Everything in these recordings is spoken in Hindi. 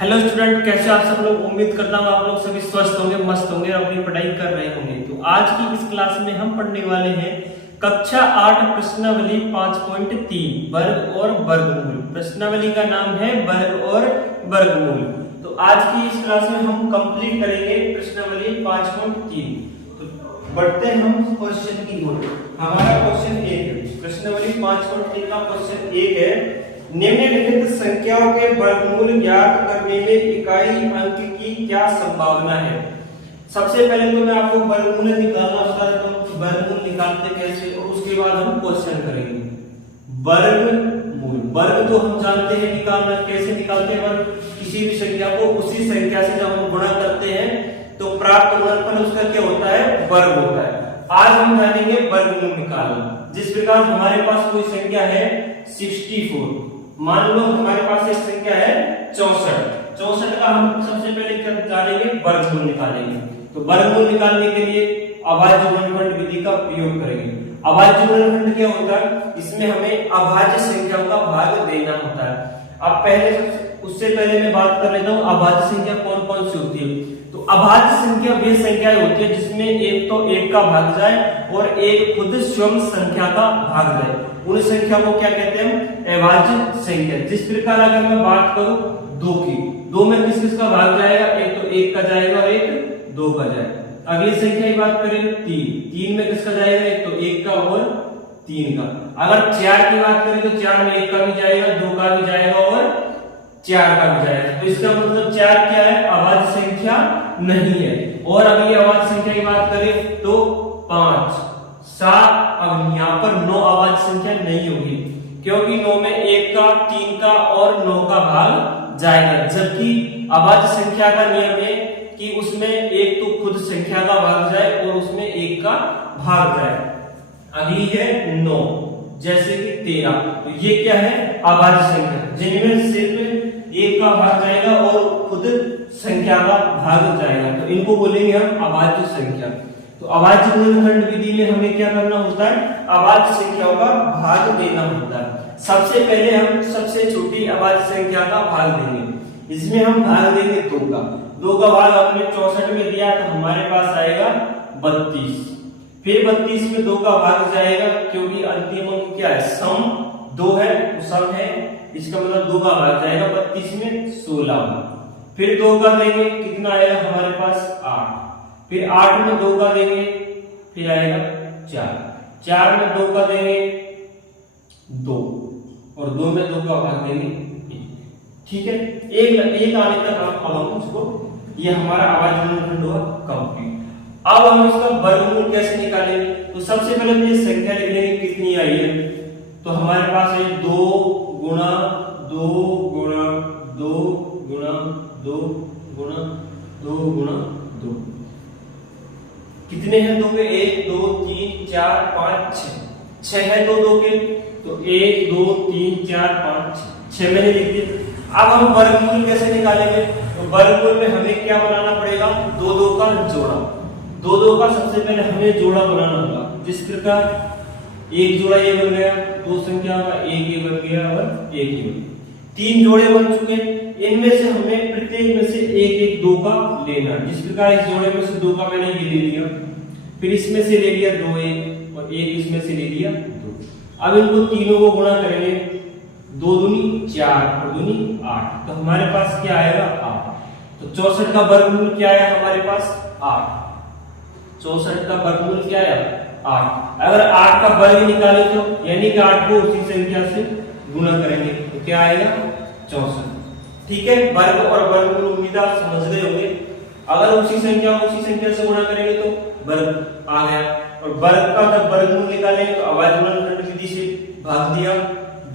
हेलो स्टूडेंट, कैसे आप सब लोग। उम्मीद करता हूँ आप लोग सभी स्वस्थ होंगे, मस्त होंगे और अपनी पढ़ाई कर रहे होंगे। तो आज की इस क्लास में हम पढ़ने वाले हैं कक्षा 8 प्रश्नावली 5.3 वर्ग और वर्गमूल। प्रश्नावली का नाम है वर्ग और वर्गमूल। तो आज की इस क्लास में हम कंप्लीट करेंगे प्रश्नावली 5.3। तो बढ़ते हैं हम क्वेश्चन की ओर। हमारा क्वेश्चन 1 है, प्रश्नावली 5.3 का क्वेश्चन 1 है, निम्नलिखित संख्याओं के वर्गमूल ज्ञात करने में इकाई अंक की क्या संभावना है। सबसे पहले तो मैं आपको वर्गमूल निकालना बता देता हूं कि वर्गमूल निकालते कैसे, और उसके बाद हम क्वेश्चन करेंगे। वर्गमूल, वर्ग तो हम जानते हैं निकालना, कैसे निकालते हैं वर्ग। किसी भी संख्या को उसी संख्या से जब हम गुणा करते हैं तो प्राप्त गुणनफल उसका क्या होता है, वर्ग होता है। आज हम जानेंगे वर्गमूल निकालना। जिस प्रकार हमारे पास कोई संख्या है 64, मान लो हमारे पास एक संख्या है 64 का हम सबसे पहले क्या जानेंगे, वर्गमूल निकालेंगे। तो वर्गमूल निकालने के लिए अभाज्य गुणनखंड विधि का प्रयोग करेंगे। अभाज्य गुणनखंड क्या होता है, इसमें हमें अभाज्य संख्याओं का भाग देना होता है। अब उससे पहले मैं बात कर लेता हूँ अभाज्य संख्या कौन कौन सी होती है। तो अभाज्य संख्या वे संख्याएं होती है जिसमें एक तो एक का भाग जाए और एक खुद स्वयं संख्या का भाग जाए। उन संख्या को क्या कहते हैं, अभाज्य संख्या। जिस प्रकार अगर मैं बात करूं 2 की, 2 में किस किस का भाग जाएगा, एक तो 1 का जाएगा और एक 2 का जाएगा। अगली संख्या की बात करें 3 में किसका जाएगा, एक तो 1 का और 3 का। अगर 4 की बात करें तो 4 में 1 का भी जाएगा, 2 का भी जाएगा और 4 का भी जाएगा। तो इसका मतलब 4 क्या है, अभाज्य संख्या नहीं है। और अगली अभाज्य संख्या की बात करें तो 5, 7, अब यहाँ पर 9 अभाज्य संख्या नहीं होगी, क्योंकि 9 में 1 का, 3 का और 9 का भाग जाएगा। जबकि अभाज्य संख्या का नियम है कि उसमें एक तो खुद संख्या का भाग जाए और उसमें 1 का भाग जाए। अगली है 9, जैसे कि 13। तो ये क्या है, अभाज्य संख्या जिनमें सिर्फ 1 का भाग जाएगा और खुद संख्या का भाग जाएगा। तो इनको बोलेंगे हम अभाज्य संख्या। तो अभाज्य गुणनखंड विधि में हमें क्या करना होता है, अभाज्य संख्याओं का भाग देना होता है। सबसे पहले हम सबसे छोटी अभाज्य संख्या का भाग देंगे। इसमें हम भाग देंगे 2 का भाग हमने 64 में दिया तो हमारे पास आएगा 32। फिर 32 में 2 का भाग जाएगा, क्योंकि अंतिम अंक क्या है, सम 2 है, सम है, इसका मतलब 2 का भाग जाएगा 32 में 16। फिर 2 का देंगे, कितना आएगा हमारे पास 8। फिर 8 में 2 का देंगे, फिर आएगा 4 में 2 का देंगे 2 और 2 में 2 का भाग देंगे 1। ठीक है, एक आने तक हम उसको, ये हमारा अभाज्य गुणनखंड हुआ कंप्लीट। अब हम इसका वर्गमूल कैसे निकालेंगे। तो सबसे पहले तो ये संख्या लिख लेंगे कितनी आई है। तो हमारे पास है 2 गुणा 2 गुणा 2 गुणा 2 गुणा 2 गुणा 2। कितने हैं 2 के, 1 2 3 4 5 6 है 2 के। तो 1 2 3 4 5 6 मैंने लिख दिया। अब हम वर्गमूल कैसे निकालेंगे। तो वर्गमूल में हमें क्या बनाना पड़ेगा, 2 का जोड़ा। 2 का सबसे पहले हमें जोड़ा बनाना होगा। जिस प्रकार एक जोड़ा ये बन गया, 2 संख्या का, एक ये बन गया और एक ये बन गया। 3 जोड़े बन चुके हैं। इनमें से हमें प्रत्येक में से एक 2 का लेना। जिस प्रकार इस जोड़े में से 2 का मैंने ये ले लिया, फिर इसमें से ले लिया 2 1 और एक इसमें से ले लिया 2। अब इनको तीनों को गुणा करेंगे, 2 दूनी 4 और दूनी 8। तो हमारे पास क्या आएगा, 8। तो 64 का वर्गमूल क्या आया हमारे पास, 8। 64 का वर्गमूल क्या आया, 8। अगर 8 का वर्ग निकाले तो यानी कि 8 को उसी संख्या से गुणा करेंगे तो क्या आएगा, 64। ठीक है, वर्ग और वर्गमूल उम्मीद आप समझ गए होंगे। अगर उसी संख्या को उसी संख्या से गुणा करेंगे तो वर्ग आ गया। और वर्ग का जब वर्गमूल निकालेंगे तो अभाज्य गुणनखंड विधि से भाग दिया,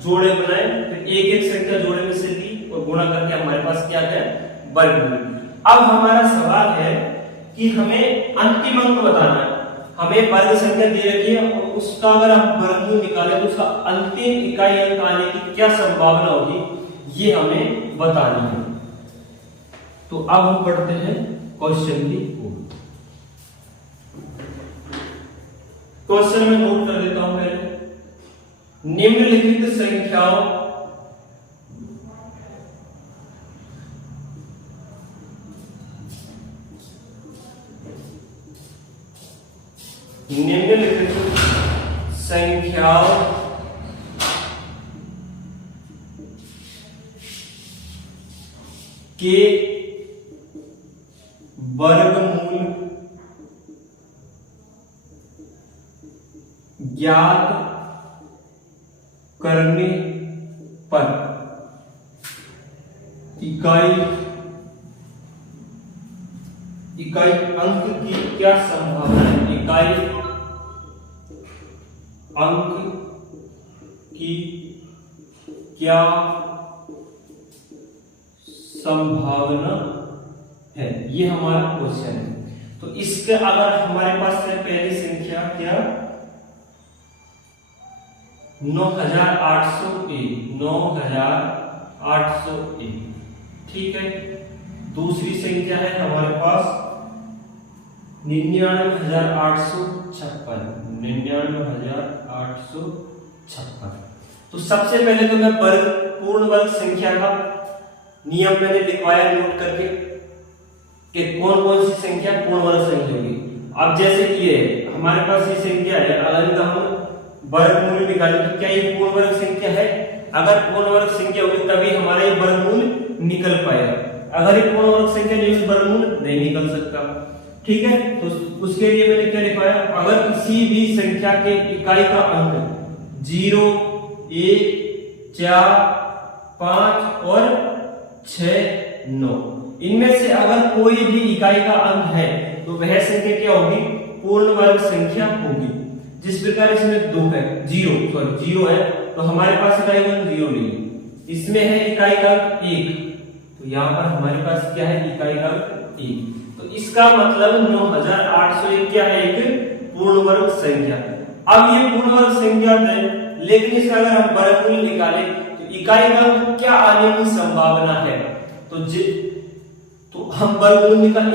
जोड़े बनाए, फिर एक संख्या जोड़े में से ली और गुणा करके हमारे पास क्या है, वर्गमूल। अब हमारा सवाल है कि हमें अंतिम अंक बताना है। हमें वर्ग संख्या दे रखी है और उसका अगर हम वर्गमूल निकालें तो उसका अंतिम इकाई अंक आने की क्या संभावना होगी, ये हमें बतानी है। तो अब हम पढ़ते हैं क्वेश्चन की ओर। क्वेश्चन में नोट कर देता हूं पहले, निम्नलिखित संख्याओं निम्नलिखित संख्याओं के वर्गमूल ज्ञात करने पर इकाई अंक की क्या संभावना है? इकाई अंक की क्या संभावना है, ये हमारा क्वेश्चन है। तो इसके अगर हमारे पास है पहली संख्या क्या 9801, ठीक है। दूसरी संख्या है हमारे पास 99,856। तो सबसे पहले तो मैं पूर्ण वर्ग संख्या का नियम मैंने लिखवाया नोट करके कि कौन कौन सी संख्या पूर्ण वर्ग संख्या होगी। अब जैसे कि ये हमारे पास ये संख्या है, अगर इनका हम वर्गमूल निकालें तो क्या ये पूर्ण वर्ग संख्या है? अगर पूर्ण वर्ग संख्या होगी तभी हमारा ये वर्गमूल निकल पाएगा। अगर ये पूर्ण वर्ग संख्या नहीं होगी वर्गमूल नहीं निकल सकता, ठीक है। तो उसके लिए मैंने क्या लिखवाया, अगर किसी भी संख्या के इकाई का अंक 0, 1, 4, 5 और 6, 9 इनमें से अगर कोई भी इकाई का अंक है तो वह संख्या क्या होगी? पूर्ण वर्ग संख्या होगी। जिस प्रकार इसमें 2 है, 0 है तो हमारे पास इकाई का अंक 0 नहीं है। इसमें है इकाई का अंक 1 तो यहाँ पर हमारे पास क्या है? इकाई का अंक 1। तो इसका मतलब 9801 क्या है? एक पूर्ण वर्ग संख्या। अब ये पूर्ण वर्ग संख्या है, लेकिन इसका अगर हम वर्गमूल निकालें तो इकाई का अंक क्या आने की संभावना है? तो हम वर्गमूल निकाल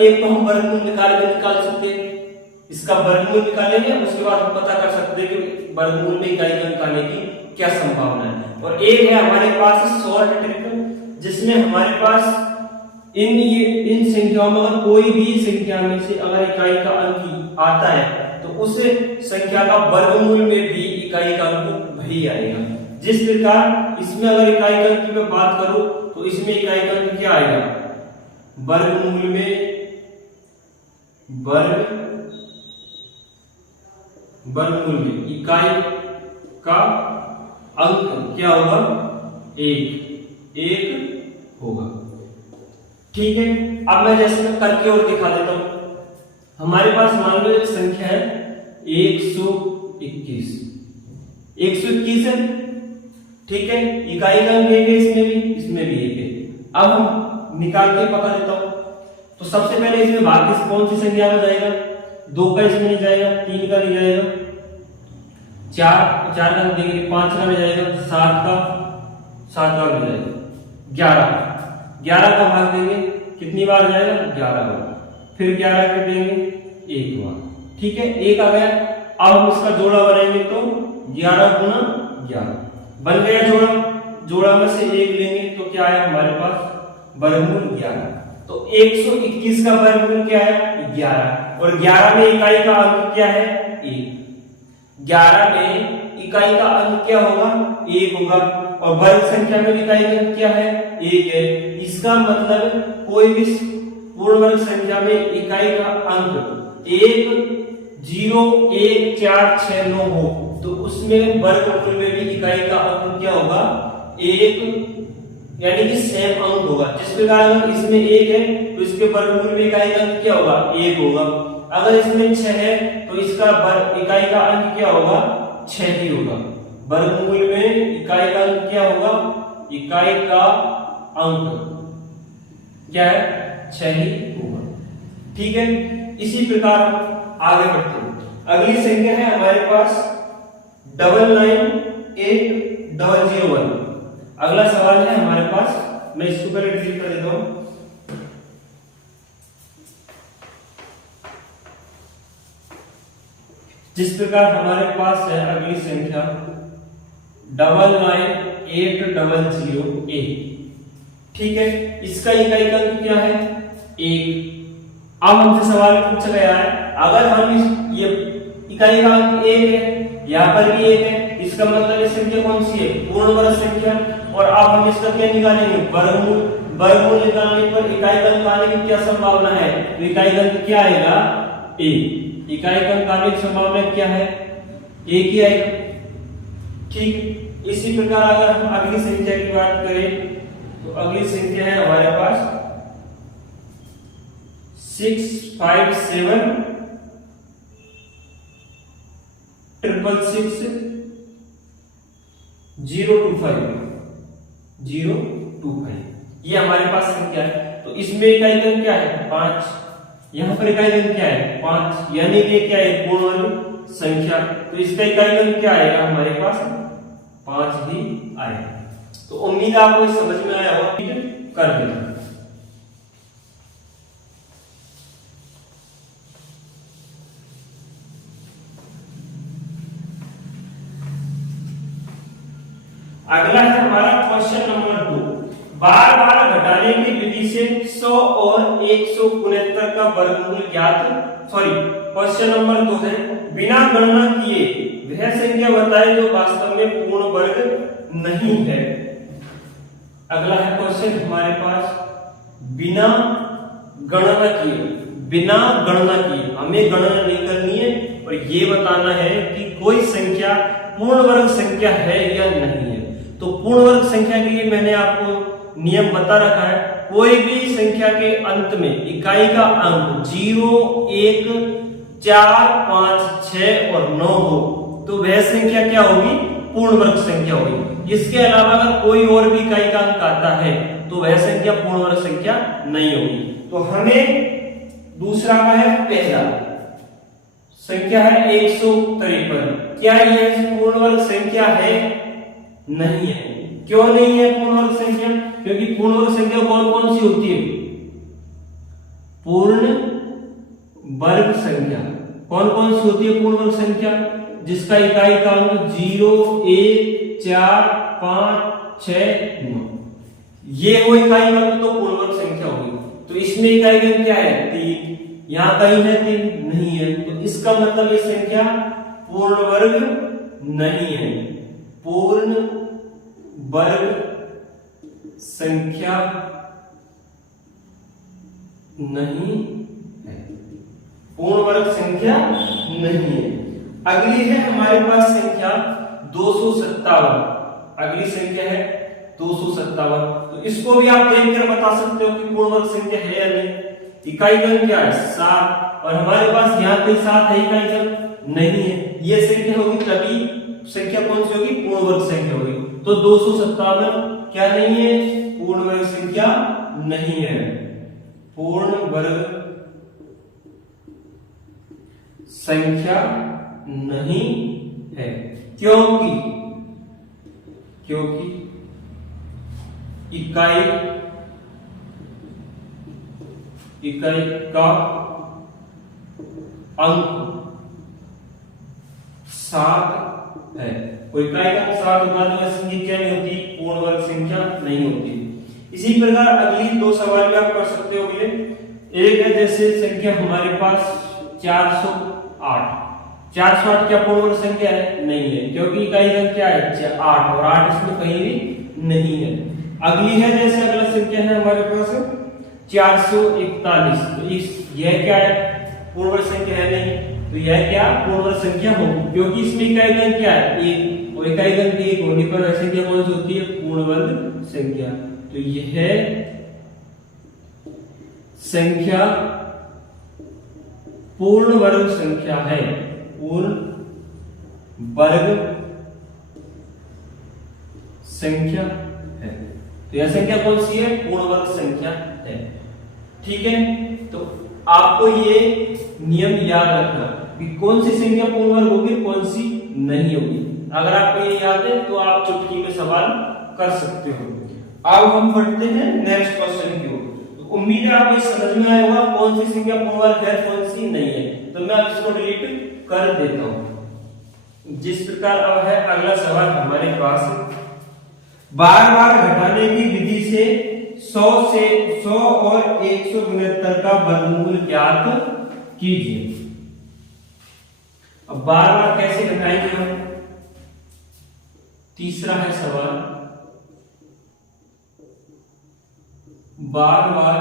सकते हैं, इसका वर्गमूल निकालेंगे, उसके बाद हम पता कर सकते हैं कि वर्गमूल में इकाई का अंक आने की क्या संभावना है। और एक है हमारे पास शॉर्ट ट्रिक, जिसमें हमारे पास इन संख्याओं में अगर कोई भी संख्या में से अगर इकाई का अंक आता है तो उस संख्या का वर्गमूल में भी इकाई का अंक वही आएगा। जिस प्रकार इसमें अगर इकाई का अंक की मैं बात करूं तो इसमें इकाई का अंक क्या आएगा? वर्गमूल में इकाई का अंक क्या होगा? 1 होगा, ठीक है। अब मैं जैसे मैं करके और दिखा देता हूं। हमारे पास मान लो एक संख्या है 121 है, ठीक है। इकाई का अंक 1 है, इसमें भी 1 है। अब हम निकाल के पता देता हूं। तो सबसे पहले इसमें भाग कौन सी संख्या में जाएगा? 2 का इसमें नहीं जाएगा, 3 का नहीं जाएगा, 4 का देंगे, 5 का नहीं जाएगा, 7 का नहीं जाएगा, 11 का भाग देंगे, कितनी बार जाएगा? 11 बार। फिर 11 के देंगे 1 बार, ठीक है। 1 आ गया। अब हम इसका जोड़ा बनाएंगे तो 11 गुना 11 बन गया जोड़ा में से 1 लेंगे तो क्या है हमारे पास? वर्गमूल 11। तो 121 का वर्गमूल क्या है? 11। और 11 में इकाई का अंक क्या है? 1। 11 में इकाई का अंक क्या होगा? 1 होगा। और वर्ग संख्या में इकाई का अंक क्या है? 1 है। इसका मतलब कोई भी पूर्ण वर्ग संख्या में इकाई का अंक 1, 0, 1, 4, 6, 9 हो तो उसमें वर्गमूल में भी इकाई का अंक क्या होगा? 1, यानी कि सेम अंक होगा। जिस प्रकार अगर इसमें 1 है तो इसके वर्गमूल में इकाई का अंक क्या होगा? 1 होगा। अगर इसमें 6 है तो इसका इकाई का अंक क्या होगा? 6 ही होगा। वर्गमूल में इकाई का अंक क्या होगा? इकाई का अंक क्या है? 6 ही होगा, ठीक है। इसी प्रकार आगे बढ़ते हैं। अगली संख्या है हमारे पास 998001। अगला सवाल है हमारे पास, मैं इसको पहले डिलीट कर देता हूं। जिस प्रकार हमारे पास है अगली संख्या 99800A, ठीक है। इसका इकाई का अंक क्या है? 1। अब हमसे सवाल पूछा गया है, अगर हम ये इकाई का अंक 1 है, यहाँ पर भी 1 है, इसका मतलब ये संख्या कौन सी है? पूर्ण वर्ग संख्या। और अब हम इसका क्या निकालेंगे? वर्गमूल। वर्गमूल निकालने पर इकाई का अंक आने की क्या संभावना है? तो इकाई का अंक क्या आएगा? 1। इकाई का अंक आने की संभावना क्या है? 1 ही आएगा। ठीक, इसी प्रकार अगर हम अगली संख्या की बात करें तो अगली संख्या है हमारे पास 657 666 025 ये हमारे पास संख्या है। तो इसमें इकाई अंक क्या है? 5। यहाँ पर इकाई अंक क्या है? 5, यानी कि क्या है? पूर्ण वर्ग संख्या। तो इसका इकाई अंक क्या आएगा हमारे पास? 5 ही आएगा। तो उम्मीद है आपको समझ में आया होगा, कर देना। अगला है हमारा क्वेश्चन नंबर 2। बार बार घटाने की विधि से 100 और 169 का वर्गमूल ज्ञात। क्वेश्चन नंबर 2 है, बिना गणना किए वह संख्या बताए जो वास्तव में पूर्ण वर्ग नहीं है। अगला है क्वेश्चन हमारे पास, बिना गणना किए हमें गणना नहीं करनी है और ये बताना है कि कोई संख्या पूर्ण वर्ग संख्या है या नहीं है। तो पूर्ण वर्ग संख्या के लिए मैंने आपको नियम बता रखा है, कोई भी संख्या के अंत में इकाई का अंक 0, 1, 4, 5, 6 और 9 हो तो वह संख्या क्या होगी? पूर्ण वर्ग संख्या होगी। इसके अलावा अगर कोई और भी इकाई का अंक आता है तो वह संख्या पूर्ण वर्ग संख्या नहीं होगी। तो हमें दूसरा का है, पहला संख्या है 153। क्या यह पूर्ण वर्ग संख्या है? नहीं है। क्यों नहीं है पूर्ण वर्ग संख्या? क्योंकि पूर्ण वर्ग संख्या कौन कौन सी होती है? पूर्ण वर्ग संख्या कौन कौन सी होती है? पूर्ण वर्ग संख्या जिसका इकाई का अंक 0, 1, 4, 5, 6, 9 ये वो इकाई का अंक तो पूर्ण वर्ग संख्या होगी। तो इसमें इकाई का अंक क्या है? 3। यहाँ कहीं है 3? नहीं है। तो इसका मतलब ये संख्या पूर्ण वर्ग नहीं है। पूर्ण वर्ग संख्या नहीं है। पूर्ण वर्ग संख्या नहीं है। अगली है हमारे पास संख्या 257। अगली संख्या है 257। तो इसको भी आप देखकर बता सकते हो कि पूर्ण वर्ग संख्या है या नहीं। इकाई का अंक क्या है? 7। और हमारे पास यहाँ पे 7 है, इकाई का नहीं है। ये संख्या होगी तभी संख्या कौन सी होगी? पूर्ण वर्ग संख्या होगी। तो 257 क्या नहीं है? पूर्ण वर्ग संख्या नहीं है। पूर्ण वर्ग संख्या नहीं है। क्योंकि इकाई का अंक 7 है। कोई इकाई का अंक 7 होगा तो संख्या क्या नहीं होती? पूर्ण वर्ग संख्या नहीं होती। इसी प्रकार अगली 2 सवाल भी आप कर सकते हो। एक है जैसे संख्या हमारे पास 408। 408 क्या पूर्ण वर्ग संख्या है? नहीं है, क्योंकि इकाई का अंक क्या है? 8 और 8 इसमें कहीं भी नहीं है। अगली है जैसे अगला संख्या है हमारे पास 441। तो यह क्या है? पूर्ण वर्ग संख्या है नहीं। तो यह क्या पूर्ण वर्ग संख्या होगी? क्योंकि इसमें इकाई का अंक क्या है? 1 और इकाई का अंक 1 होने पर संख्या कौन सी होती है? पूर्ण वर्ग संख्या। तो यह संख्या पूर्ण वर्ग संख्या है। पूर्ण वर्ग संख्या है। तो यह संख्या कौन सी है? पूर्ण वर्ग संख्या है। ठीक है, तो आपको ये नियम याद रखना कि कौन सी संख्या पूर्ण वर्ग होगी, कौन सी नहीं होगी। अगर आपको ये याद है तो आप चुटकी में सवाल कर सकते हो। अब हम बढ़ते हैं नेक्स्ट क्वेश्चन की ओर। तो उम्मीद है आपको समझ में आया होगा कौन सी संख्या पूर्ण वर्ग है, कौन सी नहीं है। तो मैं अब इसको डिलीट कर देता हूं। जिस प्रकार अब है अगला सवाल हमारे पास, बार बार घटाने की विधि से 100 और 169 का वर्गमूल ज्ञात कीजिए। अब बार बार कैसे घटाएंगे हम? तीसरा है सवाल, बार बार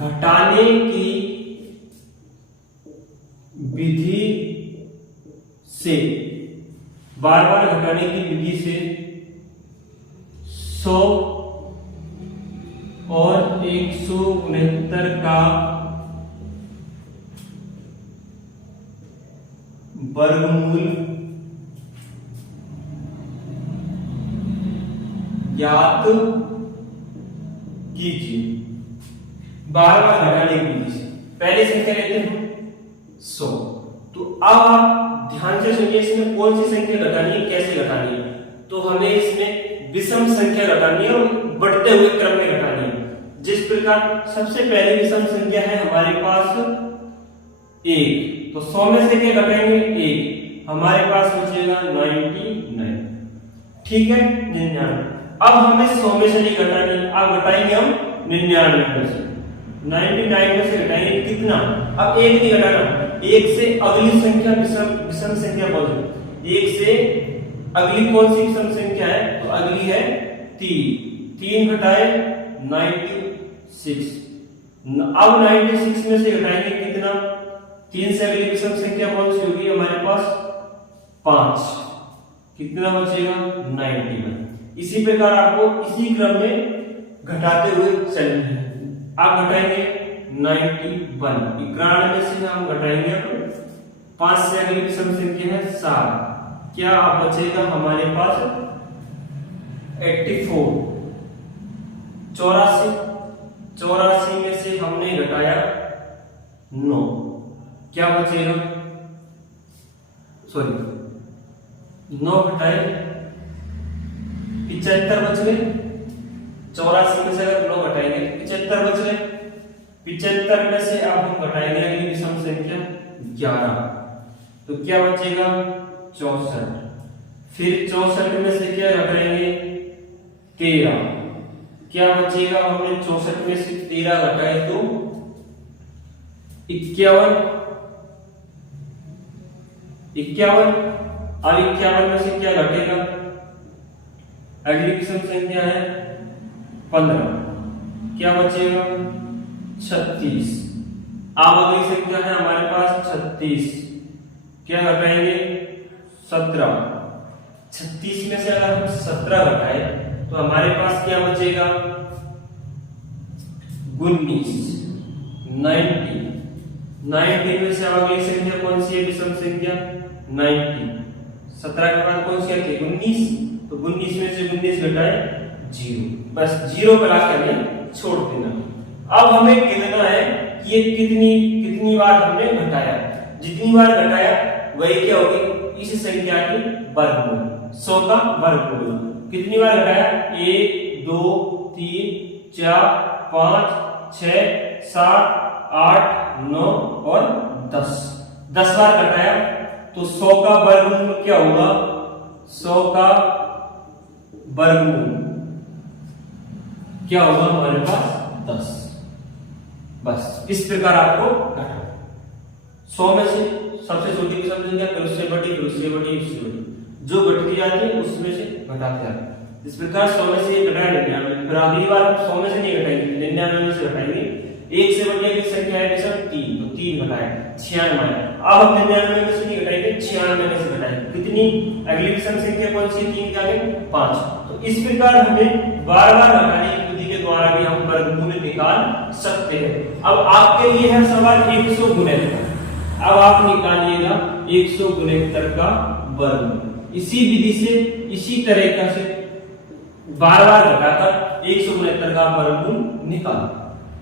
घटाने की विधि से, बार बार घटाने की विधि से 100 और 169 का वर्गमूल ज्ञात कीजिए। बार बार घटाने की विधि से पहले संख्या लेते हैं 100। तो अब आप ध्यान से सुनिए, इसमें कौन सी संख्या घटानी है, कैसे घटानी है। तो हमें इसमें विषम संख्या घटानी है और बढ़ते हुए क्रम में घटानी है। जिस प्रकार सबसे पहले विषम संख्या है हमारे पास 1, तो 100 में से क्या घटाएंगे? 1, हमारे पास बचेगा 99। ठीक है, 99। अब हमें 100 में से नहीं घटानी, अब घटाएंगे हम 99 में से। 99 में से घटाएंगे कितना? अब 1 नहीं घटाना, 1 से अगली संख्या विषम संख्या बोल। 1 से अगली कौन सी विषम संख्या है? तो अगली है 3। 3 घटाए 96। अब 96 में से घटाएंगे कितना? 3 से अगली विषम संख्या कौन सी होगी हमारे पास? 5। कितना बचेगा? 91। इसी प्रकार आपको इसी क्रम में घटाते हुए चलना है। आप घटाएंगे 91, 91 से हम घटाएंगे 5 से अगली विषम संख्या है 7। क्या बचेगा हमारे पास? 84। 84 में से हमने घटाया 9, क्या बचेगा? 9 घटाए 75 बच गए। 84 में से अगर 9 घटाएंगे 75 बच गए। 75 में से अब हम घटाएंगे अगली विषम संख्या 11, तो क्या बचेगा? 64। फिर 64 में से क्या घटाएंगे? 13, क्या बचेगा? हमने 64 में से 13 घटाए तो 51। अब 51 में से क्या घटेगा? अगली विषम संख्या है 15, क्या बचेगा? 36। अब अगली संख्या है हमारे पास 36, क्या घटाएंगे? 17। 36 में से अगर हम 17 घटाए तो हमारे पास क्या बचेगा? 19। 90 में से अगली संख्या कौन सी है विषम संख्या? 90। 17 के बाद कौन सी आती है? 19। तो 19 में से 19 घटाए 0, बस 0 पर आके हमें छोड़ देना। अब हमें गिनना है कि ये कितनी बार हमने घटाया। जितनी बार घटाया वही क्या होगी? इस संख्या की वर्गमूल, 100 का वर्गमूल। कितनी बार घटाया? 1, 2, 3, 4, 5, 6, 7, 8, 9 और 10। 10 बार घटाया तो 100 का वर्गमूल क्या होगा? 100 का वर्गमूल क्या होगा हमारे पास? 10। बस इस प्रकार आपको घटाना। 100 में से सबसे छोटी विषम संख्या, फिर उससे बड़ी, फिर उससे बड़ी, उससे बड़ी, जो घटती जाती है उसमें से घटाते जाते हैं। इस प्रकार 100 में से घटाया 99, फिर अगली बार 100 में से नहीं घटाएंगे, 99 में से घटाएंगे। 1 से बड़ी अगली संख्या है विषम 3, तो 3 घटाए 96 आया। अब हम 99 में से नहीं घटाएंगे, 96 में से घटाएंगे। कितनी? अगली विषम संख्या कौन सी? 3 के आगे 5। तो इस प्रकार हमें बार बार घटाने की विधि के द्वारा भी हम वर्गमूल निकाल सकते हैं। अब आपके लिए है सवाल 169। अब आप निकालिएगा 169 का वर्गमूल। इसी विधि से, इसी तरीका से बार बार घटाकर 169 का वर्गमूल निकालो।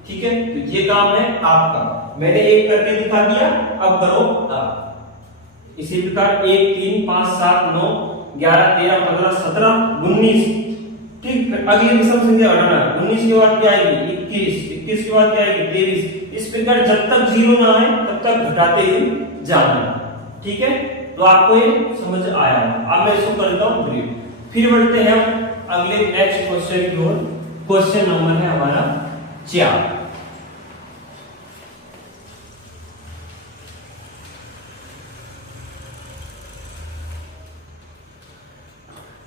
ठीक है, तो ये काम है आपका। मैंने एक करके दिखा दिया, अब करो आप। इसी प्रकार 1, 3, 5, 7, 9, 11, 13, 15, 17, 19। ठीक, अगली विषम संख्या घटाना। 19 के बाद क्या आएगी? 21। 21 के बाद क्या आएगी? 23। इस प्रकार जब तक 0 ना आए तब तक घटाते ही जाना। ठीक है, तो आपको ये समझ आया। अब मैं इसको करता हूं ब्रेक, फिर बढ़ते हैं अगले नेक्स्ट क्वेश्चन की ओर। क्वेश्चन नंबर है हमारा 4।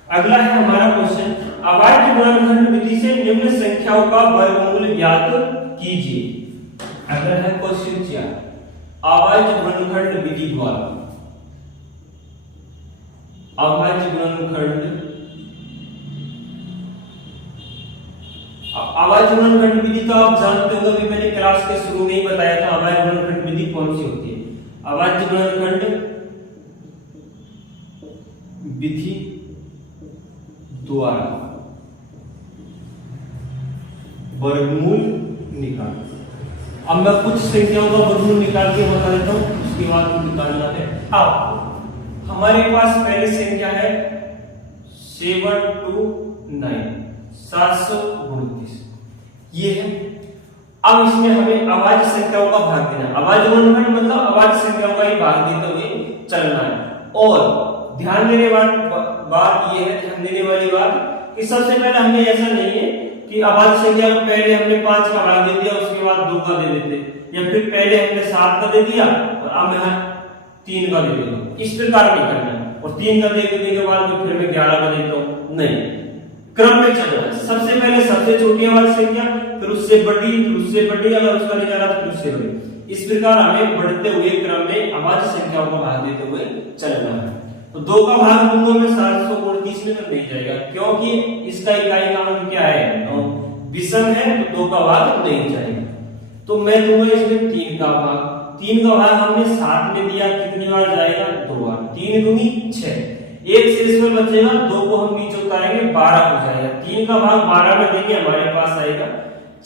अगला है हमारा क्वेश्चन, अभाज्य गुणनखंड विधि से निम्न संख्याओं का वर्गमूल ज्ञात कीजिए। अगला है क्वेश्चन 4, अभाज्य गुणनखंड विधि द्वारा, अभाज्य गुणनखंड, अभाज्य गुणनखंड विधि तो आप जानते होंगे, अभी मैंने क्लास के शुरू में ही बताया था अभाज्य गुणनखंड विधि कौन सी होती है। अभाज्य गुणनखंड विधि द्वारा वर्गमूल निकाल। अब मैं कुछ संख्याओं का वर्गमूल निकाल के बता देता हूं, उसके बाद निकालना है। अब हमारे पास पहली संख्या है 729, 729 ये है। अब इसमें हमें अभाज्य संख्याओं का भाग देना है। अभाज्य गुणनखंड मतलब अभाज्य संख्याओं का ही भाग देते हुए चलना है। और ध्यान देने वाली बात ये है, ध्यान देने वाली बात कि सबसे पहले हमें ऐसा नहीं है कि अभाज्य संख्या को पहले हमने 5 का भाग दे दिया उसके बाद 2 का दे देते, या फिर पहले हमने 7 का दे दिया और अब मैं 3 का दे देता हूं। इस प्रकार नहीं करना है और 3 का देने के बाद फिर मैं 11 का देता हूं, नहीं, क्रम में चलना है। सबसे पहले सबसे छोटी अभाज्य संख्या, फिर उससे बड़ी, फिर उससे बड़ी, अगर उसका नहीं जा रहा फिर उससे बड़ी। इस प्रकार हमें बढ़ते हुए क्रम में अभाज्य संख्याओं का भाग देते हुए चलना है। तो 2 का भाग दूंगा मैं 729 में तो नहीं जाएगा, क्योंकि इसका इकाई का मान क्या है, 9, विषम है, तो 2 का भाग नहीं जाएगा। तो मैं दूंगा इसमें 3 का भाग। 3 का भाग हमने 7 में दिया, कितनी बार जाएगा, 2 बार। 3 दूनी 6, एक शेष में बचेगा, 2 को हम नीचे उतारेंगे 12 हो जाएगा। 3 का भाग 12 में देंगे, हमारे पास आएगा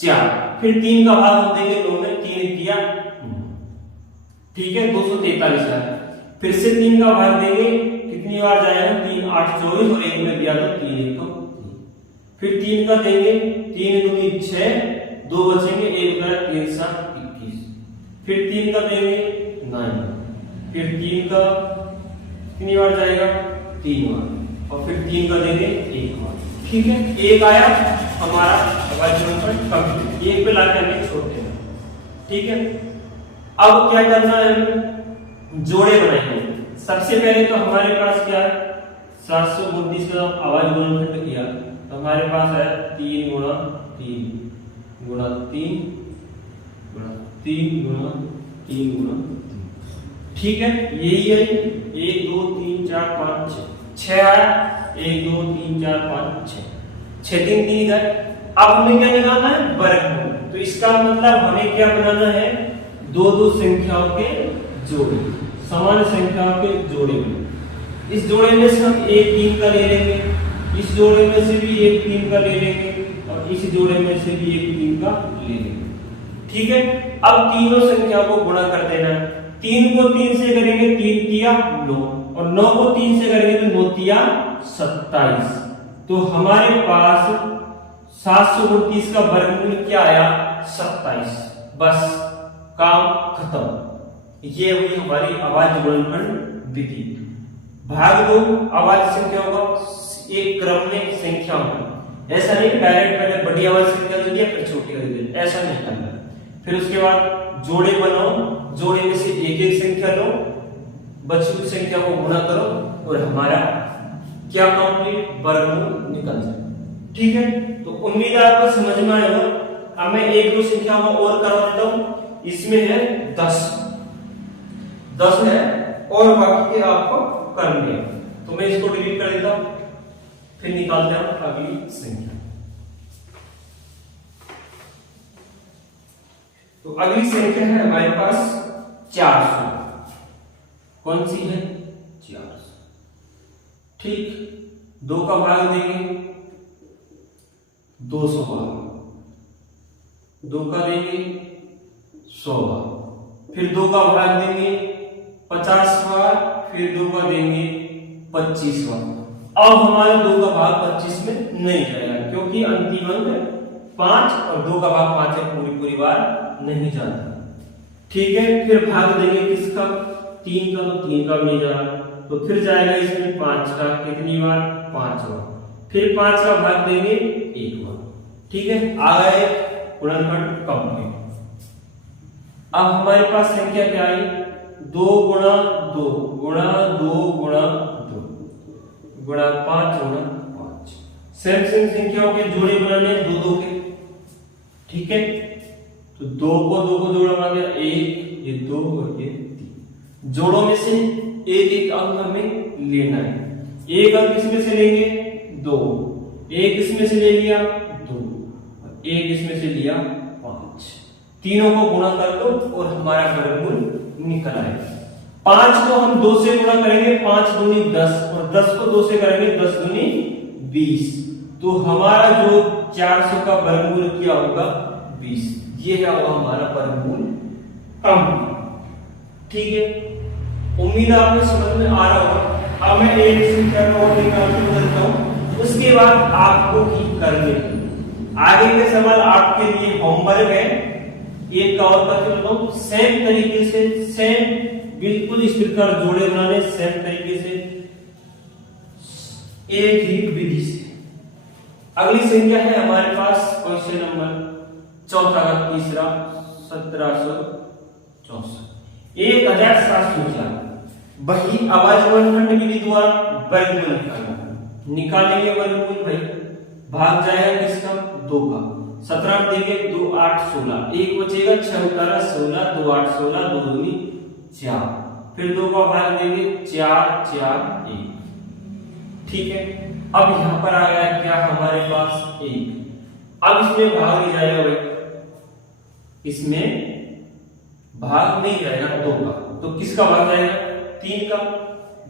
4। फिर 3 का भाग हम देंगे 2 में, 3 किया, ठीक है, 243 आया। फिर से 3 का भाग देंगे, कितनी बार जाएगा, 3 8 24, और 1 में दिया तो 3 1 को 3। फिर 3 का देंगे, 3 दूनी 6, 2 बचेंगे, 1 गया, 3 7 21। फिर 3 का देंगे 9, फिर 3 का कितनी बार जाएगा, 3 बार, और फिर 3 का देंगे 1 बार, ठीक है। 1 आया हमारा अभाज्य गुणनखंड कंप्लीट, 1 पे लाके हमें छोड़ते हैं, ठीक है। अब क्या करना है, जोड़े बनाएंगे। सबसे पहले तो हमारे पास क्या है, 729 का अभाज्य गुणनखंड किया तो हमारे पास है 3 गुणा 3 गुणा 3 गुणा 3 गुणा 3 गुणा 3, ठीक है। यही है 1 2 3 4 5 6 आया, 1 2 3 4 5 6, 6 3 3 गए। अब हमें क्या निकालना है, वर्गमूल। तो इसका मतलब हमें क्या बनाना है, 2 संख्याओं के जोड़े, समान संख्याओं के जोड़े में। इस जोड़े में से हम 1 3 का ले लेंगे, इस जोड़े में से भी 1 3 का ले लेंगे, और इस जोड़े में से भी 1 3 का ले लेंगे, ठीक है। अब तीनों संख्या को गुणा कर देना है। 3 को 3 से करेंगे, 3 किया 9, और 9 को 3 से करेंगे तो 9 तिया 27। तो हमारे पास 729 का वर्गमूल क्या आया, 27। बस काम खत्म। ये हुई हमारी अभाज्य गुणनखंड विधि। भाग दो अभाज्य संख्याओं का एक क्रम में संख्याओं में, ऐसा नहीं डायरेक्ट पहले बड़ी अभाज्य संख्या दे दिया फिर छोटी कर दी, ऐसा नहीं करना। फिर उसके बाद जोड़े बनाओ, जोड़े में से एक एक संख्या लो, बची हुई संख्या को गुणा करो और हमारा क्या कंप्लीट वर्गमूल निकल जाए, ठीक है। तो उम्मीद है आपको समझ में आएगा। अब मैं 1 2 संख्या को और करवा देता हूं। इसमें है 10 है और बाकी के आपको करने हैं, तो मैं इसको डिलीट कर देता हूं, फिर निकालते हैं अगली संख्या। तो अगली संख्या है हमारे पास 400। कौन सी है, 400, ठीक। 2 का भाग देंगे 200 बार, 2 का देंगे 100 बार, फिर 2 का भाग देंगे 50 बार, फिर 2 का देंगे 25 बार। अब हमारा 2 का भाग 25 में नहीं जाएगा, क्योंकि अंतिम अंक 5 और 2 का भाग 5 है, पूरी बार नहीं जाता, ठीक है। फिर भाग देंगे किसका, 3 का, तो 3 का भी नहीं जा रहा, तो फिर जाएगा इसमें 5 का, कितनी बार, 5 बार, फिर 5 का भाग देंगे 1 बार, ठीक है। आ गए गुणनखंड कंप्लीट। अब हमारे पास संख्या क्या आई, 2 गुणा 2 गुणा 2 गुणा 2 गुणा 5 गुणा 5। सेम सेम संख्याओं के जोड़े बनाने 2 2 के, ठीक है। तो 2 को जोड़ा बना दिया, 1 ये 2 और ये 3। जोड़ों में से एक एक अंक हमें लेना है। एक अंक इसमें से लेंगे 2, एक इसमें से ले लिया 2, एक इसमें से लिया 5। तीनों को गुणा कर दो और हमारा वर्गमूल निकल आएगा। 5 को हम 2 से गुणा करेंगे, 5 दूनी 10, और 10 को 2 से करेंगे, 10 दूनी 20। तो हमारा जो 400 का वर्गमूल क्या होगा, 20। ये है हमारा वर्गमूल कम, ठीक है। उम्मीद है आपको समझ में आ रहा होगा। अब मैं एक संख्या को और निकाल के बदलता हूं, उसके बाद आपको ही करने आगे के सवाल आपके लिए होमवर्क है। एक का और करके बताऊं, सेम तरीके से, सेम बिल्कुल इस प्रकार जोड़े बनाने, सेम तरीके से एक ही विधि से। अगली संख्या है हमारे पास क्वेश्चन नंबर चौथा का तीसरा, 1764, 1704। वही आवाज वर्गखंड विधि द्वारा वर्गमूल निकालना। निकालेंगे वर्गमूल भाई, भाग जाएगा किसका, 2 का। 17 देंगे 2 8 16, एक बचेगा 6 18 16, 2 8 16, 2 दूनी 4, फिर 2 का भाग देंगे 4 4 1, ठीक है। अब यहां पर आ गया क्या हमारे पास 1। अब इसमें भाग नहीं जाएगा भाई, इसमें भाग नहीं जाएगा 2 का, तो किसका भाग जाएगा, 3 का।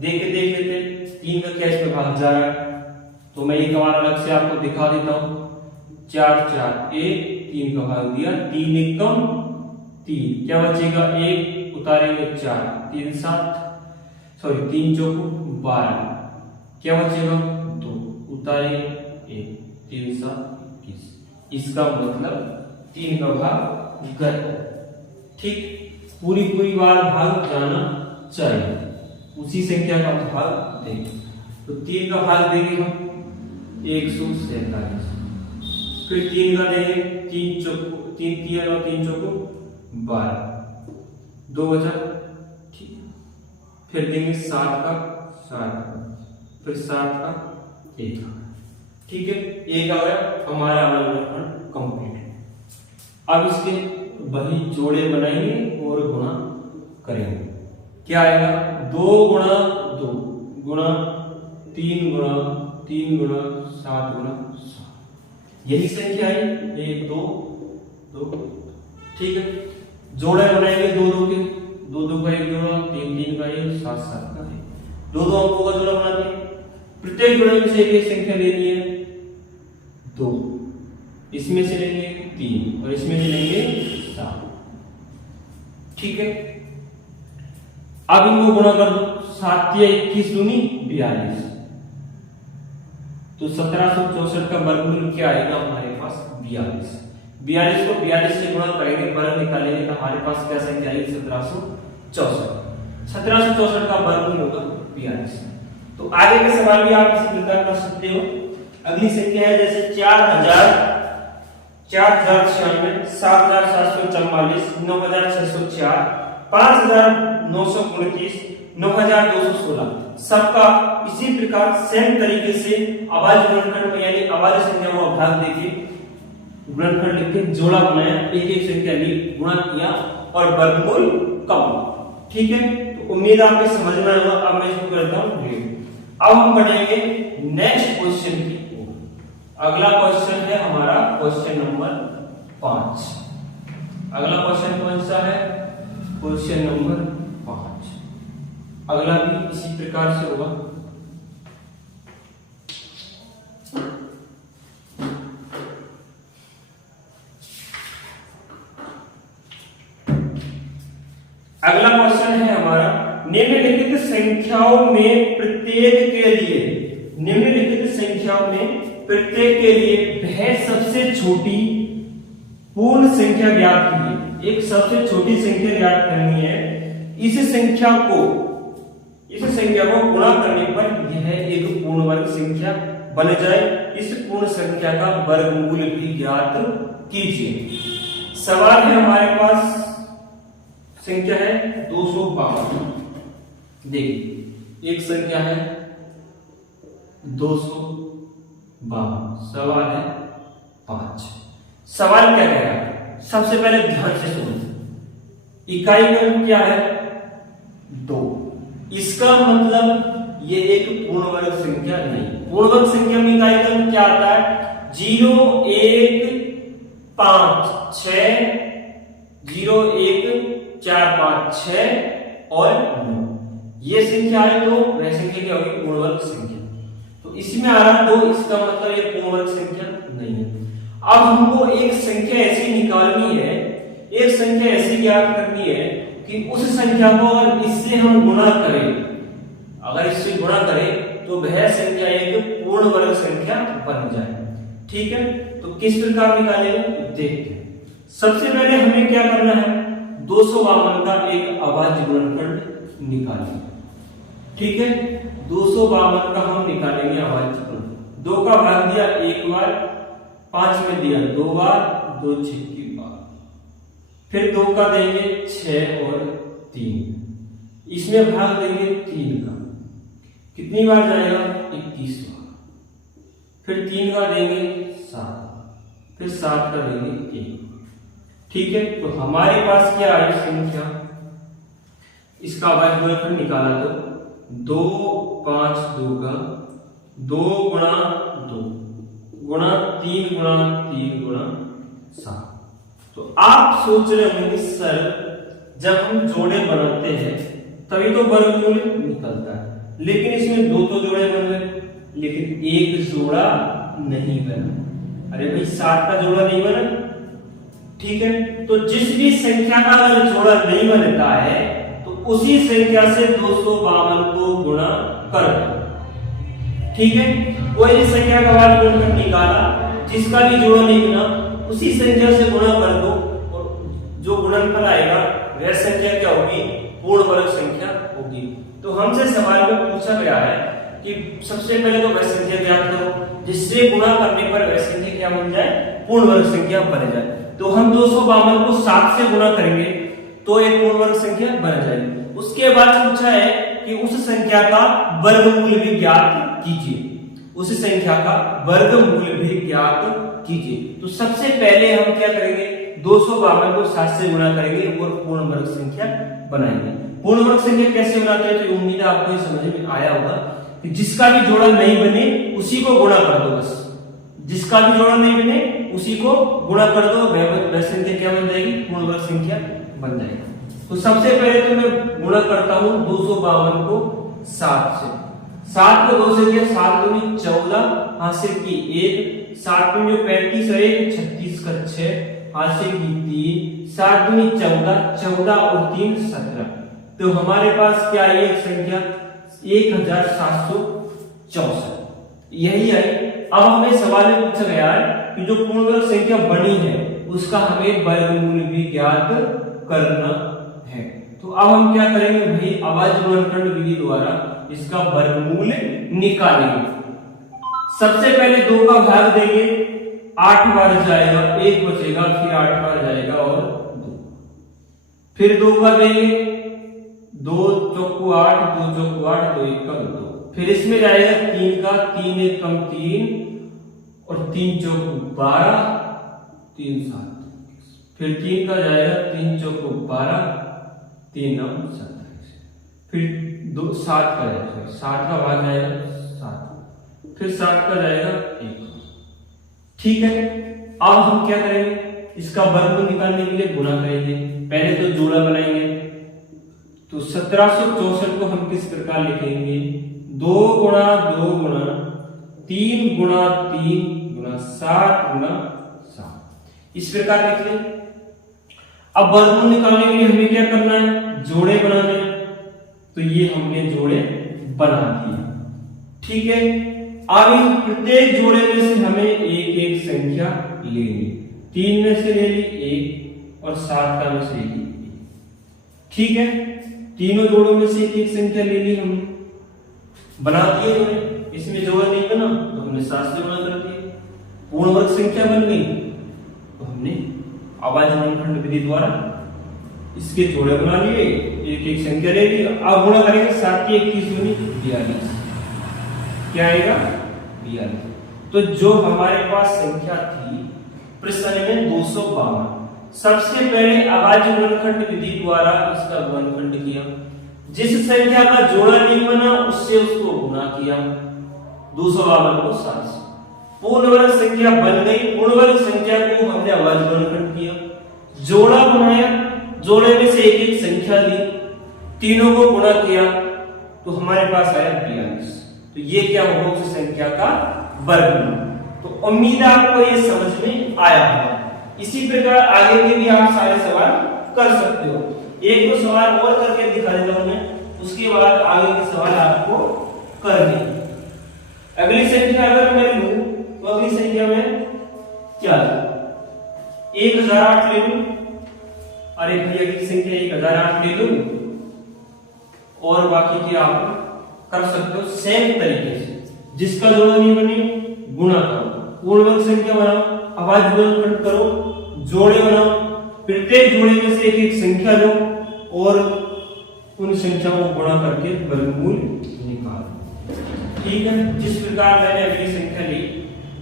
देख लेते 3 का क्या इसमें भाग जा रहा है, तो मैं एक बार अलग से आपको दिखा देता हूं। 4 4 1, 3 का भाग दिया, 3 1 कम 3, क्या बचेगा 1, उतारेंगे 4, 3 चौको 12, क्या बचेगा 2, उतारेंगे 1, 3 7 21। इसका मतलब 3 का भाग गया, ठीक। पूरी बार भाग जाना चाहिए, उसी संख्या का भाग देंगे। तो 3 का भाग देंगे हम 147, फिर 3 का देंगे 3 चौको 3 और 3 चौको 12, 2 बचा, ठीक। फिर देंगे 7 का 7, फिर 7 का 1, ठीक है। एक आ गया हमारा वर्गमूल कंप्लीट। अब इसके वही जोड़े बनाएंगे और गुणा करेंगे। क्या आएगा, 2 गुणा 2 गुणा 3 गुणा 3 गुणा 7 गुणा 7, यही संख्या है 1 2 2, ठीक है। जोड़े बनाएंगे 2 2 के, 2 2 का 1 जोड़ा, 3 3 का 1, 7 7 का 1, 2 2 अंकों का जोड़ा बनाते हैं। प्रत्येक जोड़े में से एक संख्या लेनी है 2, इसमें से लेंगे 3 और इसमें से लेंगे 7, ठीक है। अब इनको गुणा कर दो, 7 या 21 दूनी 42, तो 1764 का वर्गमूल क्या आएगा हमारे पास, 42। 42 को 42 से गुणा करेंगे, वर्ग निकालेंगे, तो हमारे पास क्या संख्या आएगी, 1764। 1764 का वर्गमूल होगा 42। तो आगे के सवाल भी आप इसी प्रकार कर सकते हो। अगली संख्या है जैसे 4096, 7744, 9604, 5929, 9216, सबका इसी प्रकार सेम तरीके से आवाज गुणनखंड में यानी आवाज संख्या को भाग देके गुणनखंड लिख के जोड़ा बनाया, एक एक संख्या ली, गुणा किया और वर्गमूल कम, ठीक है। तो उम्मीद आपको समझ में आएगा। अब मैं इसको करता हूं। अब हम बढ़ेंगे नेक्स्ट क्वेश्चन की ओर। अगला क्वेश्चन है हमारा क्वेश्चन नंबर 5। अगला क्वेश्चन कौन सा है, क्वेश्चन नंबर 5। अगला भी इसी प्रकार से होगा। अगला क्वेश्चन है हमारा, निम्नलिखित संख्याओं में प्रत्येक के लिए, निम्नलिखित संख्याओं में प्रत्येक के लिए वह सबसे छोटी पूर्ण संख्या ज्ञात कीजिए। एक सबसे छोटी संख्या ज्ञात करनी है। इस संख्या को गुणा करने पर यह एक पूर्ण वर्ग संख्या बन जाए। इस पूर्ण संख्या का वर्गमूल भी ज्ञात कीजिए। सवाल है हमारे पास, संख्या है 252। देखिए एक संख्या है 252। सवाल है 5। सवाल क्या कह रहा है, सबसे पहले ध्यान से सुनो। इकाई गुणन क्या है, 2। इसका मतलब ये एक पूर्ण वर्ग संख्या नहीं। पूर्ण वर्ग संख्या में इकाई गुणन क्या आता है, 0 1 5 6, 0 1 4 5 6 और 9। ये संख्या है तो वह संख्या क्या होगी, पूर्ण वर्ग संख्या। तो इसमें आ रहा 2, इसका मतलब ये पूर्ण वर्ग संख्या नहीं है। अब हमको एक संख्या ऐसी निकालनी है, एक संख्या ऐसी ज्ञात करनी है कि उस संख्या को अगर इससे हम गुणा करें, अगर इससे गुणा करें तो वह संख्या एक पूर्ण वर्ग संख्या बन जाए। ठीक है, तो किस प्रकार निकालेंगे देखते हैं। सबसे पहले हमें क्या करना है, 252 का एक अभाज्य गुणनखंड निकालेंगे। ठीक है, 252 का हम निकालेंगे अभाज्य गुणनखंड। 2 का भाग दिया 1 बार, 5 में दिया 2 बार, 2 6 की बार, फिर 2 का देंगे 6 और 3, इसमें भाग देंगे 3 का, कितनी बार जाएगा 21 बार, फिर 3 का देंगे 7, फिर 7 का देंगे 1। ठीक है, तो हमारे पास क्या आई संख्या, इसका अभाज्य गुणनखंड निकाला तो 2 5 2 का 2 गुणा 2 गुणा 3 गुणा 3 गुणा 7। तो आप सोच रहे होंगे सर जब हम जोड़े बनाते हैं तभी तो वर्गमूल निकलता है, लेकिन इसमें 2 तो जोड़े बन गए लेकिन एक जोड़ा नहीं बना। अरे भाई 7 का जोड़ा नहीं बना। ठीक है, तो जिस भी संख्या का अगर जोड़ा नहीं बनता है तो उसी संख्या से 252 को गुणा कर दो। ठीक है, कोई भी संख्या का अभाज्य गुणनखंड निकाला, जिसका भी जोड़ा नहीं बना उसी संख्या से गुणा कर दो और जो गुणनफल आएगा वह संख्या क्या होगी, पूर्ण वर्ग संख्या होगी। तो हमसे सवाल में पूछा गया है कि सबसे पहले तो वह संख्या ज्ञात करो जिससे गुणा करने पर वह संख्या क्या बन जाए, पूर्ण वर्ग संख्या बन जाए। तो हम 252 को 7 से गुणा करेंगे तो एक पूर्ण वर्ग संख्या बन जाएगी। उसके बाद पूछा है कि उस संख्या का वर्गमूल भी ज्ञात कीजिए, उस संख्या का वर्गमूल भी ज्ञात कीजिए। तो सबसे पहले हम क्या करेंगे, 252 को 7 से गुणा करेंगे और पूर्ण वर्ग संख्या बनाएंगे। पूर्ण वर्ग संख्या कैसे बनाते हैं, तो उम्मीद है आपको समझ में आया होगा कि जिसका भी जोड़ा नहीं बने उसी को गुणा कर दो, बस जिसका भी जोड़ा नहीं बने उसी को गुणा कर दो, वह संख्या क्या बन जाएगी, पूर्ण वर्ग संख्या बन जाएगी। तो सबसे पहले तो मैं गुणा करता हूं 252 को 7 से। 7 को 2 से दिया, 7 दूनी 14, हासिल की 1, 7 में जो 35 और 1 36 का 6, हासिल की 3, 7 दूनी 14, 14 और 3 17। तो हमारे पास क्या है एक संख्या 1764, यही है। अब हमें सवाल में पूछा गया है कि जो पूर्ण वर्ग संख्या बनी है उसका हमें वर्गमूल भी ज्ञात करना है। तो अब हम क्या करेंगे भाई, अभाज्य गुणनखंड विधि द्वारा इसका वर्गमूल निकालेंगे। सबसे पहले 2 का भाग देंगे, 8 बार जाएगा, 1 बचेगा, फिर 8 बार जाएगा और 2, फिर 2 का देंगे, 2 चौको 8, 2 चौको 8, 2 1 का 2, फिर इसमें जाएगा 3 का, 3 1 कम 3 और 3 चौको 12, 3 7, फिर 3 का जाएगा, 3 चौको 12, 3 9 27, फिर 2 7 का जाएगा, 7 का भाग जाएगा 7, फिर 7 का जाएगा 1। ठीक है, अब हम क्या करेंगे, इसका वर्गमूल निकालने के लिए गुणा करेंगे। पहले तो जोड़ा बनाएंगे, तो 1764 को हम किस प्रकार लिखेंगे, 2 गुणा 2 गुणा 3 गुणा 3 गुणा 7 गुणा 7, इस प्रकार लिख लें। अब वर्गमूल निकालने के लिए हमें क्या करना है, जोड़े बनाने हैं। तो ये हमने जोड़े बना दिए। ठीक है, अब इन प्रत्येक जोड़े में से हमें एक एक संख्या लेनी, 3 में से ले ली 1 और 7 का में से ली 1। ठीक है, तीनों जोड़ों में से एक संख्या ले ली, हमने बना दिए जोड़े। इसमें जोड़ा नहीं बना तो हमने 7 से गुणा कर दिया, पूर्ण वर्ग संख्या बन गई। तो हमने अभाज्य गुणनखंड विधि द्वारा इसके जोड़े बना लिए, एक एक संख्या ले ली। अब गुणा करेंगे, 7 की 21 दूनी 42, क्या आएगा 42। तो जो हमारे पास संख्या थी प्रश्न में 252, सबसे पहले आवाज गुणनखंड विधि द्वारा इसका गुणनखंड किया, जिस संख्या का जोड़ा नहीं बना उससे उसको गुणा किया, 252 को 7 से। पूर्ण वर्ग संख्या बन गई, पूर्ण वर्ग संख्या को हमने आवाज गुणनखंड किया, जोड़ा बनाया, जोड़े में से एक एक संख्या ली, तीनों को गुणा किया तो हमारे पास आया 42। तो ये क्या होगा, उस संख्या का वर्गमूल। तो उम्मीद है आपको ये समझ में आया होगा। इसी प्रकार आगे के भी आप सारे सवाल कर सकते हो। एक दो सवाल और करके दिखा देता हूं मैं, उसके बाद आगे के सवाल आपको करने। अगली संख्या अगर मैं लूं तो अगली संख्या में क्या 1008 ले लूं, अरे भैया की संख्या 1008 ले लूं और बाकी के आप कर सकते हो सेम तरीके से। जिसका जोड़ा नहीं बने गुणा करो, पूर्ण वर्ग संख्या बनाओ, आवाज गुणनखंड करो, जोड़े बनाओ, प्रत्येक जोड़े में से एक एक संख्या लो और उन संख्याओं को गुणा करके वर्गमूल निकालो। ठीक है, जिस प्रकार मैंने अगली संख्या ली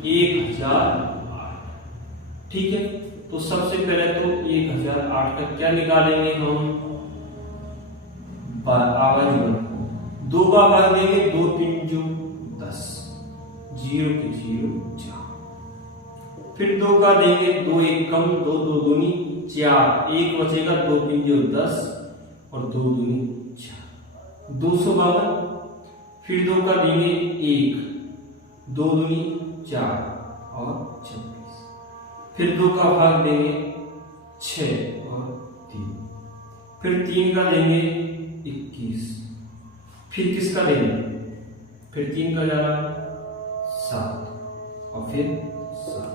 1008। ठीक है, तो सबसे पहले तो 1008 का क्या निकालेंगे हम, आवाज गुणनखंड, 2 का भाग देंगे, 2 3 जो 10, 0 के 0 4, फिर 2 का देंगे, 2 1 कम, 2 2 दूनी 4, 1 बचेगा, 2 3 जो 10 और 2 दूनी 4, 252। फिर 2 का देंगे 1, 2 दूनी 4 और 26, फिर 2 का भाग देंगे 6 और 3, फिर 3 का देंगे 21, फिर किसका देंगे, फिर 3 का जा रहा 7 और फिर 7।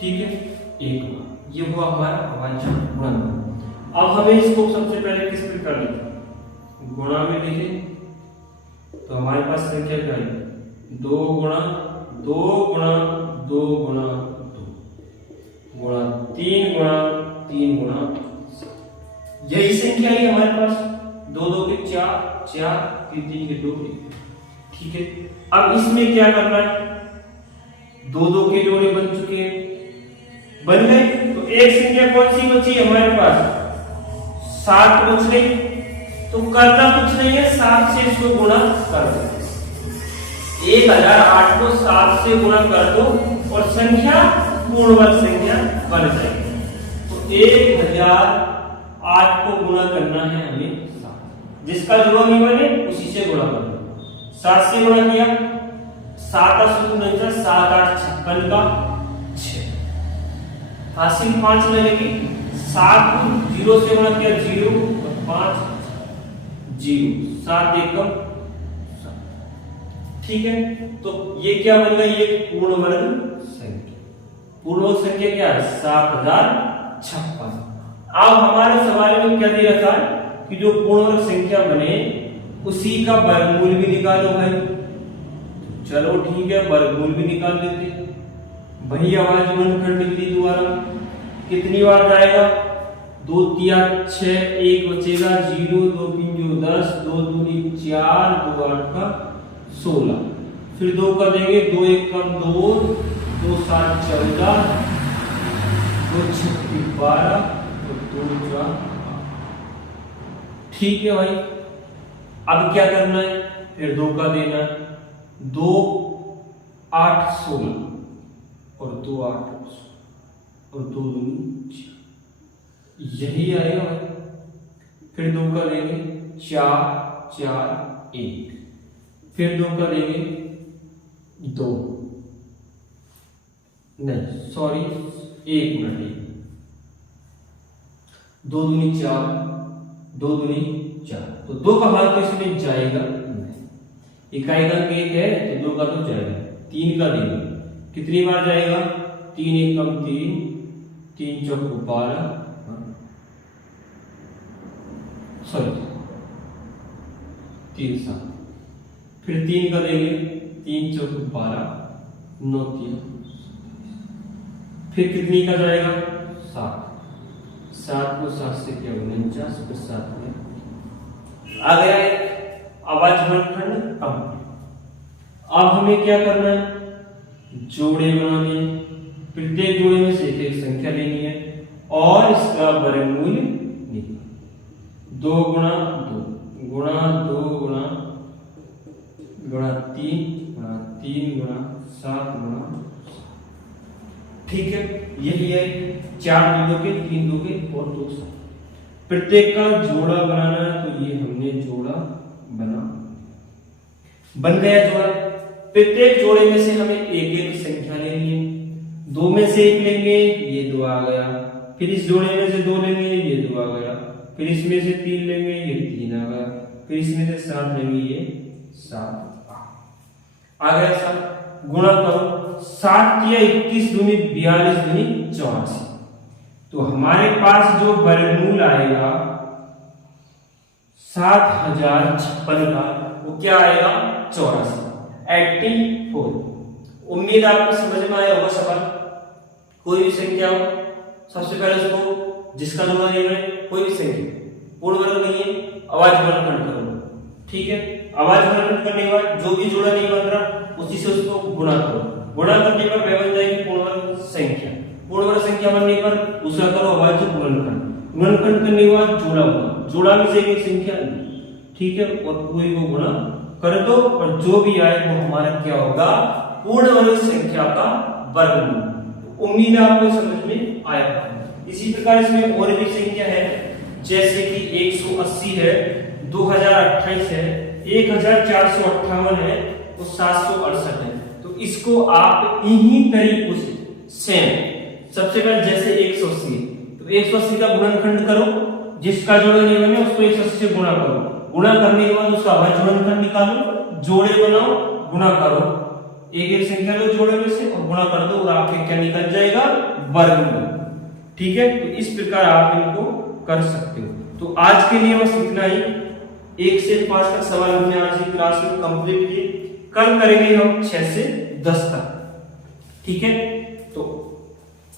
ठीक है, एक बार ये हुआ हमारा अवांछित गुणनखंड। अब हमें इसको सबसे पहले किस प्रकार लिखें, गुणा में लिखें तो हमारे पास संख्या क्या है, 2 गुणा 2 गुणा 2 गुणा 2 गुणा 3 गुणा 3 गुणा, यही संख्या है हमारे पास, 2 2 के 4 4, 3 3 के 2। ठीक है, अब इसमें क्या करना है, 2 2 के जोड़े बन चुके हैं, बन गए, तो एक संख्या कौन सी बची हमारे पास, 7 बच गई। तो करना कुछ नहीं है, 7 से इसको गुणा कर दो, 1008 को 7 से गुणा कर दो और संख्या पूर्ण वर्ग संख्या बन जाएगी। तो 1008 को गुणा करना है हमें 7, जिसका जोड़ा नहीं बने उसी से गुणा कर दो, 7 से गुणा किया, 7 सूत्र नहीं था, 7 8 56 का 6, हासिल 5 लगेगी, 7 को 0 से गुणा किया 0 और 5 0, 7 एकम 7। ठीक है, तो ये क्या बन गई, ये पूर्ण वर्ग संख्या। पूर्ण वर्ग संख्या क्या है, 7056। अब हमारे सवाल में क्या दिया था कि जो पूर्ण वर्ग संख्या बने उसी का वर्गमूल भी निकालो भाई। चलो ठीक है, वर्गमूल भी निकाल लेते हैं। वही आवाज गुणनखंड विधि द्वारा कितनी बार जाएगा, 2 3 6, 1 बचेगा 0, 2 3 जो 10, 2 दूनी 4, 2 8 का 16, फिर 2 का देंगे, 2 1 कम 2, 2 7 14, 2 6 12 और 2 4। ठीक है भाई, अब क्या करना है, फिर 2 का देना है, 2 8 16 और 2 8 और 2 दूनी 4, यही आएगा भाई। फिर 2 का देंगे, 4 4 1, फिर 2 का देंगे 2, नहीं सॉरी 1 मिनट, 2 दूनी 4, 2 दूनी 4, तो 2 का भाग तो इसमें जाएगा नहीं, इकाई का 1 है तो 2 का तो जाएगा, 3 का देंगे, कितनी बार जाएगा, 3 1 कम 3, 3 4 12, सॉरी 3 7, फिर 3 का देंगे, 3 4 12, 9 3, फिर कितनी का जाएगा, 7, 7 को 7 से क्या 49, फिर 7 में आ गया एक आवाज गुणनखंड कंप्लीट। अब हमें क्या करना है, जोड़े बनाने हैं। प्रत्येक जोड़े में से एक एक संख्या लेनी है और इसका वर्गमूल निकालना। 2 गुणा 2 गुणा 2 गुणा 3 गुणा 3 गुणा 7 गुणा, ठीक है। यही है 4 2 के 3 2 के और 2 7। प्रत्येक का जोड़ा बनाना है, तो ये हमने जोड़ा बन गया जोड़ा। प्रत्येक जोड़े में से हमें एक एक संख्या लेनी है। 2 में से 1 लेंगे, ये 2 आ गया। फिर इस जोड़े में से 2 लेंगे, ये 2 आ गया। फिर इसमें से 3 लेंगे, ये 3 आ गया। फिर इसमें से 7 लेंगे, ये 7 आ गया। 7 गुणा करो, 7 किया 21 दूनी 42 दूनी 84। तो हमारे पास जो वर्गमूल आएगा 7056 का, वो क्या आएगा 84, 84। उम्मीद आपको समझ में आया होगा सवाल। कोई भी संख्या हो, सबसे पहले उसको जिसका जोड़ा नहीं है, कोई भी संख्या पूर्ण वर्ग नहीं है, आवाज वर्गखंड करो, ठीक है। आवाज वर्गखंड करने के बाद जो भी जोड़ा नहीं बन रहा उसी से उसको गुणा करो। गुणा करने पर वह बन जाएगी पूर्ण वर्ग संख्या। पूर्ण वर्ग संख्या बनने पर उसका करो अभाज्य गुणनखंड। गुणनखंड करने के बाद जोड़ा हुआ, जोड़ा में से एक संख्या, ठीक है, और पूरी को गुणा कर दो और जो भी आए वो हमारा क्या होगा, पूर्ण वर्ग संख्या का वर्गमूल। उम्मीद है आपको समझ में आया। इसी प्रकार इसमें और भी संख्या है, जैसे कि 180 है, 2028 है, 1458 है, तो 768 है। तो इसको आप इन्हीं तरीकों से सेम, सबसे पहले जैसे 180, तो 180 का गुणनखंड करो, जिसका जोड़ा नहीं बने उसको 180 से गुणा करो। गुणा करने के बाद उसका अभाज्य गुणनखंड निकालो, जोड़े बनाओ, गुणा करो, एक एक संख्या लो जोड़े में से और गुणा कर दो और आपके क्या निकल जाएगा, वर्गमूल, ठीक है। तो इस प्रकार आप इनको कर सकते हो। तो आज के लिए बस इतना ही। 1 से 5 तक सवाल हमने आज की क्लास में कंप्लीट किए। कल करेंगे हम 6 से 10 तक, ठीक है।